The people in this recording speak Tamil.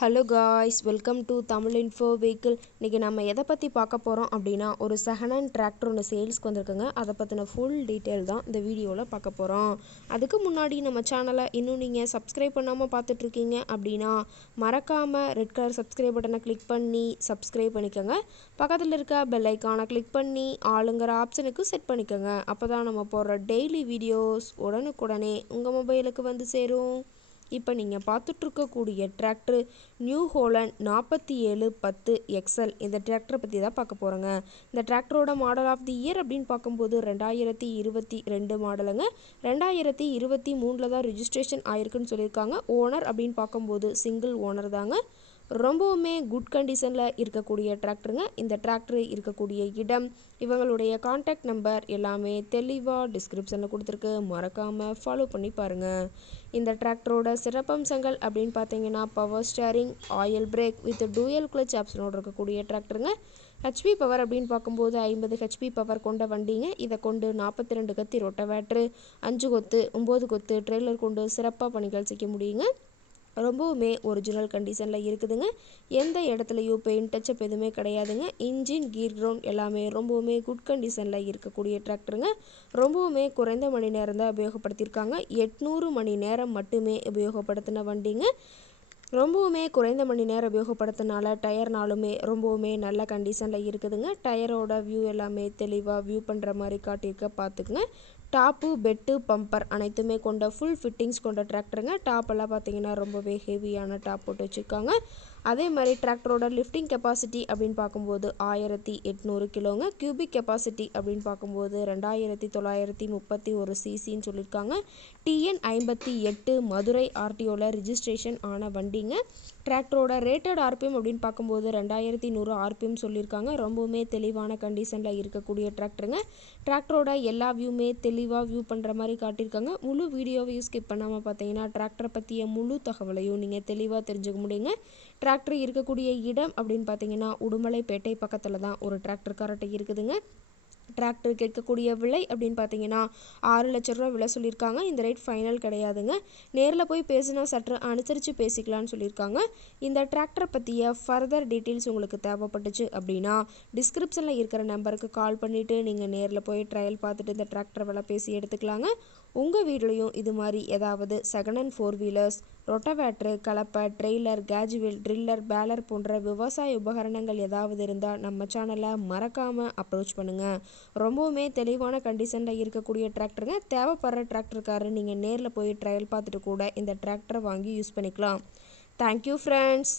Hello guys, welcome to Tamil info vehicle. இன்றைக்கி நம்ம எதை பற்றி பார்க்க போகிறோம் அப்படின்னா, ஒரு செகண்ட் ஹேண்ட் டிராக்டர் ஒன்று சேல்ஸ்க்கு வந்திருக்குங்க. அதை பற்றின ஃபுல் டீட்டெயில் தான் இந்த வீடியோவில் பார்க்க போகிறோம். அதுக்கு முன்னாடி நம்ம சேனலை இன்னும் நீங்கள் சப்ஸ்கிரைப் பண்ணாமல் பார்த்துட்ருக்கீங்க அப்படின்னா மறக்காமல் ரெட் கலர் சப்ஸ்கிரைப் பட்டனை கிளிக் பண்ணி சப்ஸ்கிரைப் பண்ணிக்கோங்க. பக்கத்தில் இருக்க பெல் ஐக்கானை கிளிக் பண்ணி ஆளுங்கிற ஆப்ஷனுக்கு செட் பண்ணிக்கோங்க. அப்போ தான் நம்ம போடுற டெய்லி வீடியோஸ் உடனுக்குடனே உங்கள் மொபைலுக்கு வந்து சேரும். இப்போ நீங்கள் பார்த்துட்ருக்கக்கூடிய டிராக்டர் நியூ ஹோலண்ட் 4710 XL. இந்த டிராக்டரை பற்றி தான் பார்க்க போகிறோங்க. இந்த டிராக்டரோட மாடல் ஆஃப் தி இயர் அப்படின்னு பார்க்கும்போது 2022 மாடலுங்க. 2023 தான் ரிஜிஸ்ட்ரேஷன் ஆயிருக்குன்னு சொல்லியிருக்காங்க. ஓனர் அப்படின்னு பார்க்கும்போது சிங்கிள் ஓனர் தாங்க. ரொம்பவுமே குட் கண்டிஷனில் இருக்கக்கூடிய டிராக்டருங்க. இந்த டிராக்டர் இருக்கக்கூடிய இடம், இவங்களுடைய கான்டாக்ட் நம்பர் எல்லாமே தெளிவாக டிஸ்கிரிப்ஷனில் கொடுத்துருக்கு. மறக்காமல் ஃபாலோ பண்ணி பாருங்கள். இந்த டிராக்டரோட சிறப்பம்சங்கள் அப்படின்னு பார்த்தீங்கன்னா, power steering, oil brake with dual clutch ஆப்ஷனோடு இருக்கக்கூடிய டிராக்டருங்க. ஹெச்பி பவர் அப்படின்னு பார்க்கும்போது 50 ஹெச்பி பவர் கொண்ட வண்டிங்க. இதை கொண்டு 42 கத்தி ரொட்டவேட்ரு, 5 கொத்து 9 கொத்து ட்ரெய்லர் கொண்டு சிறப்பாக பணிகள் செய்ய முடியுங்க. ரொம்பவுமே ஒரிஜினல் கண்டிஷனில் இருக்குதுங்க. எந்த இடத்துலையும் பெயிண்ட் டச்சப் எதுவுமே கிடையாதுங்க. இன்ஜின், கீர் கிரவுண்ட் எல்லாமே ரொம்பவுமே குட் கண்டிஷனில் இருக்கக்கூடிய டிராக்டருங்க. ரொம்பவுமே குறைந்த மணி நேரம் தான் உபயோகப்படுத்தியிருக்காங்க. 800 மணி நேரம் மட்டுமே உபயோகப்படுத்தின வண்டிங்க. ரொம்பவுமே குறைந்த மணி நேரம் உபயோகப்படுத்தினால டயர்னாலுமே ரொம்பவுமே நல்ல கண்டிஷனில் இருக்குதுங்க. டயரோட வியூ எல்லாமே தெளிவாக வியூ பண்ணுற மாதிரி காட்டியிருக்க பார்த்துக்குங்க. டாப்பு, பெட்டு, பம்பர் அனைத்துமே கொண்ட ஃபுல் ஃபிட்டிங்ஸ் கொண்ட டிராக்டருங்க. டாப்பெல்லாம் பார்த்தீங்கன்னா ரொம்பவே ஹெவியான டாப் போட்டு வச்சுருக்காங்க. அதே மாதிரி டிராக்டரோட லிஃப்டிங் கெப்பாசிட்டி அப்படின்னு பார்க்கும்போது 1800 கிலோங்க. கியூபிக் கெப்பாசிட்டி அப்படின்னு பார்க்கும்போது 2931 சிசின்னு சொல்லியிருக்காங்க. TN 58 மதுரை RTOவில் ரிஜிஸ்ட்ரேஷன் ஆன வண்டிங்க. டிராக்டரோட ரேட்டட் ஆர்பிஎம் அப்படின்னு பார்க்கும்போது 2100 ஆர்பிஎம் சொல்லியிருக்காங்க. ரொம்பவுமே தெளிவான கண்டிஷனில் இருக்கக்கூடிய டிராக்டருங்க. டிராக்டரோட எல்லா வியூமே தெளிவாக வியூ பண்ணுற மாதிரி காட்டியிருக்காங்க. முழு வீடியோவையும் ஸ்கிப் பண்ணாமல் பார்த்தீங்கன்னா டிராக்டரை பற்றிய முழு தகவலையும் நீங்கள் தெளிவாக தெரிஞ்சுக்க முடியுங்க. டிராக்டர் இருக்கக்கூடிய இடம் அப்படின்னு பார்த்தீங்கன்னா, உடுமலைப்பேட்டை பக்கத்தில் தான் ஒரு டிராக்டர் கரெக்டாக இருக்குதுங்க. டிராக்டர் கேட்கக்கூடிய விலை அப்படின்னு பார்த்தீங்கன்னா 6 லட்ச ரூபா விலை சொல்லியிருக்காங்க. இந்த ரேட் ஃபைனல் கிடையாதுங்க. நேரில் போய் பேசினா சற்று அனுசரித்து பேசிக்கலான்னு சொல்லியிருக்காங்க. இந்த டிராக்டரை பற்றிய ஃபர்தர் டீட்டெயில்ஸ் உங்களுக்கு தேவைப்பட்டுச்சு அப்படின்னா டிஸ்கிரிப்ஷனில் இருக்கிற நம்பருக்கு கால் பண்ணிவிட்டு நீங்கள் நேரில் போய் ட்ரையல் பார்த்துட்டு இந்த டிராக்டர் விலை பேசி எடுத்துக்கலாங்க. உங்கள் வீட்லேயும் இது மாதிரி ஏதாவது செகண்ட் ஹேண்ட் 4 வீலர்ஸ், ரொட்டவேட்ரு, கலப்பை, ட்ரெய்லர், கேஜுவல், ட்ரில்லர், பேலர் போன்ற விவசாய உபகரணங்கள் ஏதாவது இருந்தால் நம்ம சேனலை மறக்காமல் அப்ரோச் பண்ணுங்கள். ரொம்பவுமே தெளிவான கண்டிஷனில் இருக்கக்கூடிய டிராக்டருங்க. தேவைப்படுற டிராக்டருக்காரர் நீங்கள் நேரில் போய் ட்ரையல் பார்த்துட்டு கூட இந்த டிராக்டரை வாங்கி யூஸ் பண்ணிக்கலாம். Thank you friends.